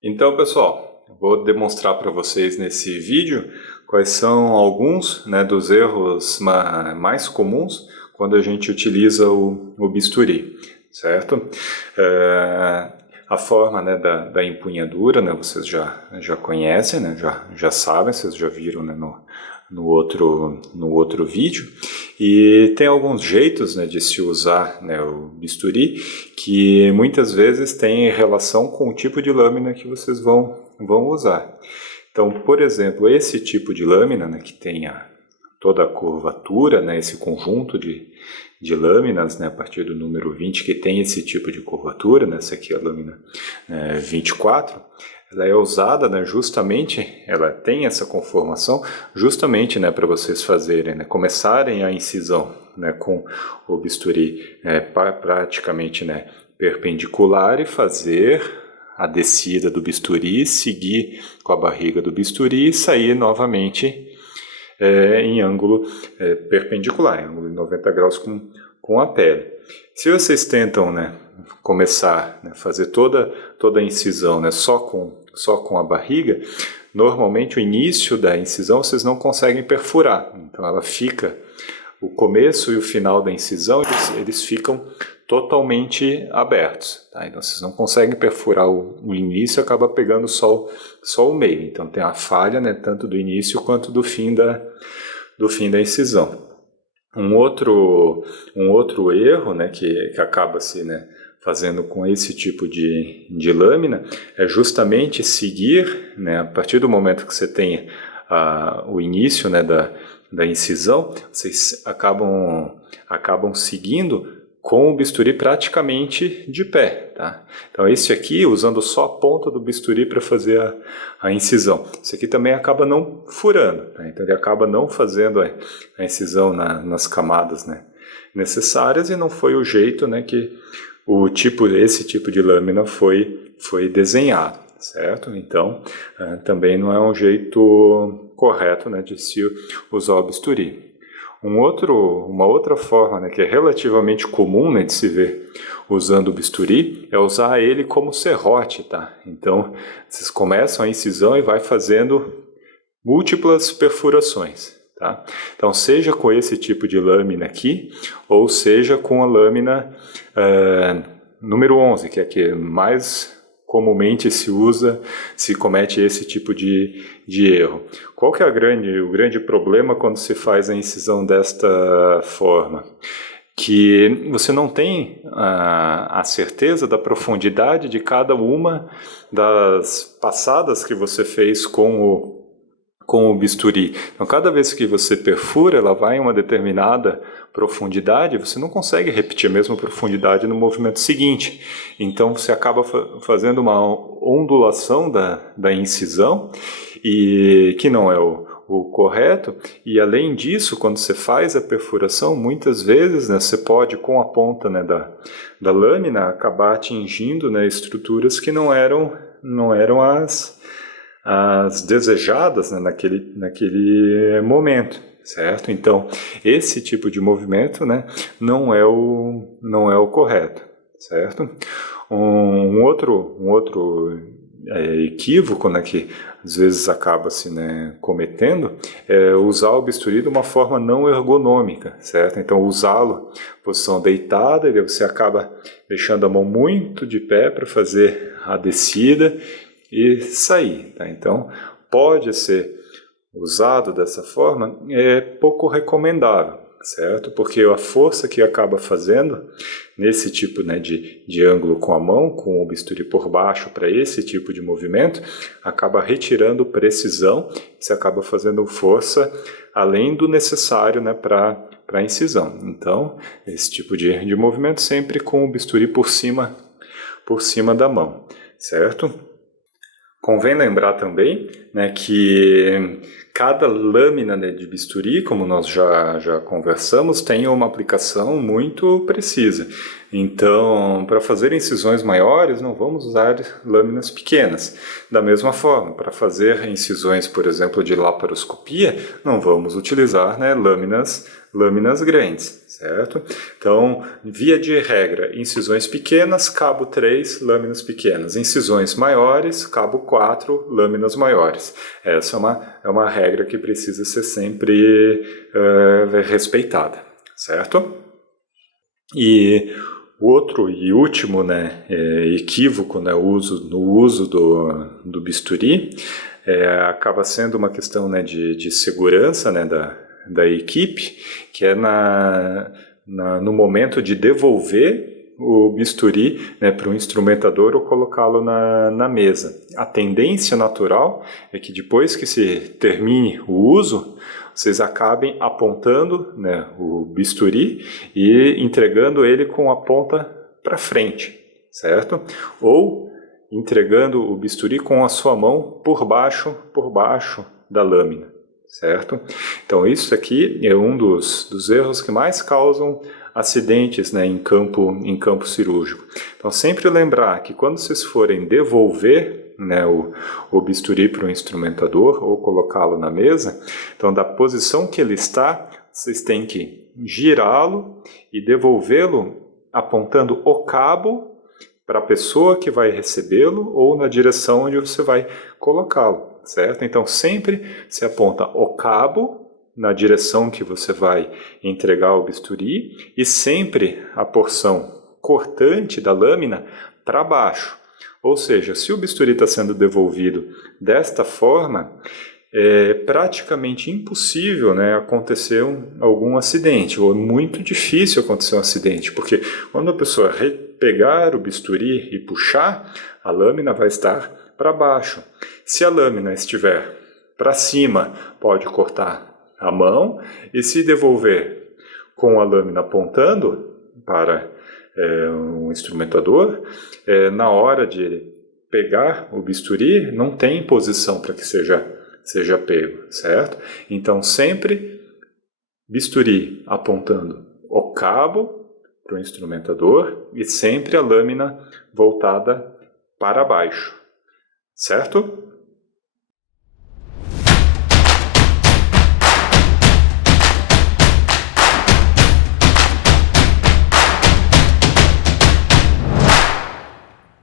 Então, pessoal, vou demonstrar para vocês nesse vídeo quais são alguns, dos erros mais comuns quando a gente utiliza o bisturi, certo? A forma, da empunhadura, vocês já conhecem, já sabem, vocês já viram, no outro vídeo. E tem alguns jeitos, de se usar, o bisturi, que muitas vezes tem relação com o tipo de lâmina que vocês vão usar. Então, por exemplo, esse tipo de lâmina, que tem toda a curvatura, esse conjunto de lâminas, a partir do número 20, que tem esse tipo de curvatura, essa aqui é a lâmina 24, ela é usada, justamente, ela tem essa conformação justamente, para vocês fazerem, começarem a incisão, com o bisturi praticamente, perpendicular e fazer a descida do bisturi, seguir com a barriga do bisturi e sair novamente em ângulo perpendicular, em ângulo de 90 graus com a pele. Se vocês tentam, começar a fazer toda a incisão, só com a barriga, normalmente o início da incisão vocês não conseguem perfurar. Então ela fica, o começo e o final da incisão, eles ficam totalmente abertos. Tá? Então vocês não conseguem perfurar o início, acaba pegando só o meio. Então tem a falha, tanto do início quanto do fim da incisão. Um outro erro, que acaba se fazendo com esse tipo de lâmina é justamente seguir, a partir do momento que você tem o início, da incisão, vocês acabam seguindo com o bisturi praticamente de pé. Tá? Então esse aqui, usando só a ponta do bisturi para fazer a incisão. Esse aqui também acaba não furando. Tá? Então ele acaba não fazendo a incisão nas camadas necessárias, e não foi o jeito que esse tipo de lâmina foi desenhado. Certo? Então também não é um jeito correto de se usar o bisturi. Uma outra forma, que é relativamente comum, de se ver usando o bisturi, é usar ele como serrote. Tá? Então vocês começam a incisão e vai fazendo múltiplas perfurações. Tá? Então seja com esse tipo de lâmina aqui, ou seja com a lâmina número 11, que é a que mais comumente se comete esse tipo de erro. Qual que é o grande problema quando se faz a incisão desta forma? Que você não tem a certeza da profundidade de cada uma das passadas que você fez com o bisturi. Então, cada vez que você perfura, ela vai em uma determinada profundidade, você não consegue repetir a mesma profundidade no movimento seguinte. Então, você acaba fazendo uma ondulação da incisão, e que não é o correto. E, além disso, quando você faz a perfuração, muitas vezes você pode, com a ponta da lâmina, acabar atingindo estruturas que não eram as desejadas naquele momento, certo? Então, esse tipo de movimento não é o correto, certo? Um outro equívoco que às vezes acaba se cometendo é usar o bisturi de uma forma não ergonômica, certo? Então, usá-lo em posição deitada, e você acaba deixando a mão muito de pé para fazer a descida e sair. Tá? Então, pode ser usado dessa forma, é pouco recomendável, certo? Porque a força que acaba fazendo nesse tipo de ângulo com a mão, com o bisturi por baixo para esse tipo de movimento, acaba retirando precisão, você acaba fazendo força além do necessário para a incisão. Então, esse tipo de movimento sempre com o bisturi por cima da mão, certo? Convém lembrar também que Cada lâmina, né, de bisturi, como nós já conversamos, tem uma aplicação muito precisa. Então, para fazer incisões maiores, não vamos usar lâminas pequenas. Da mesma forma, para fazer incisões, por exemplo, de laparoscopia, não vamos utilizar, né, lâminas grandes, certo? Então, via de regra, incisões pequenas, cabo 3, lâminas pequenas. Incisões maiores, cabo 4, lâminas maiores. Essa é uma regra que precisa ser sempre respeitada, certo? E o outro e último, né, equívoco, né, no uso do bisturi acaba sendo uma questão, né, de segurança, né, da equipe, que é no momento de devolver o bisturi, né, para o instrumentador ou colocá-lo na mesa. A tendência natural é que depois que se termine o uso, vocês acabem apontando, né, o bisturi e entregando ele com a ponta para frente, certo? Ou entregando o bisturi com a sua mão por baixo da lâmina, certo? Então isso aqui é um dos erros que mais causam acidentes, né, em campo cirúrgico. Então sempre lembrar que quando vocês forem devolver, né, o bisturi para o instrumentador ou colocá-lo na mesa, então da posição que ele está, vocês têm que girá-lo e devolvê-lo apontando o cabo para a pessoa que vai recebê-lo ou na direção onde você vai colocá-lo, certo? Então sempre se aponta o cabo na direção que você vai entregar o bisturi e sempre a porção cortante da lâmina para baixo. Ou seja, se o bisturi está sendo devolvido desta forma, é praticamente impossível, né, acontecer algum acidente, ou é muito difícil acontecer um acidente, porque quando a pessoa pegar o bisturi e puxar, a lâmina vai estar para baixo. Se a lâmina estiver para cima, pode cortar a mão, e se devolver com a lâmina apontando para um instrumentador, na hora de pegar o bisturi, não tem posição para que seja pego, certo? Então sempre bisturi apontando o cabo para o instrumentador e sempre a lâmina voltada para baixo, certo?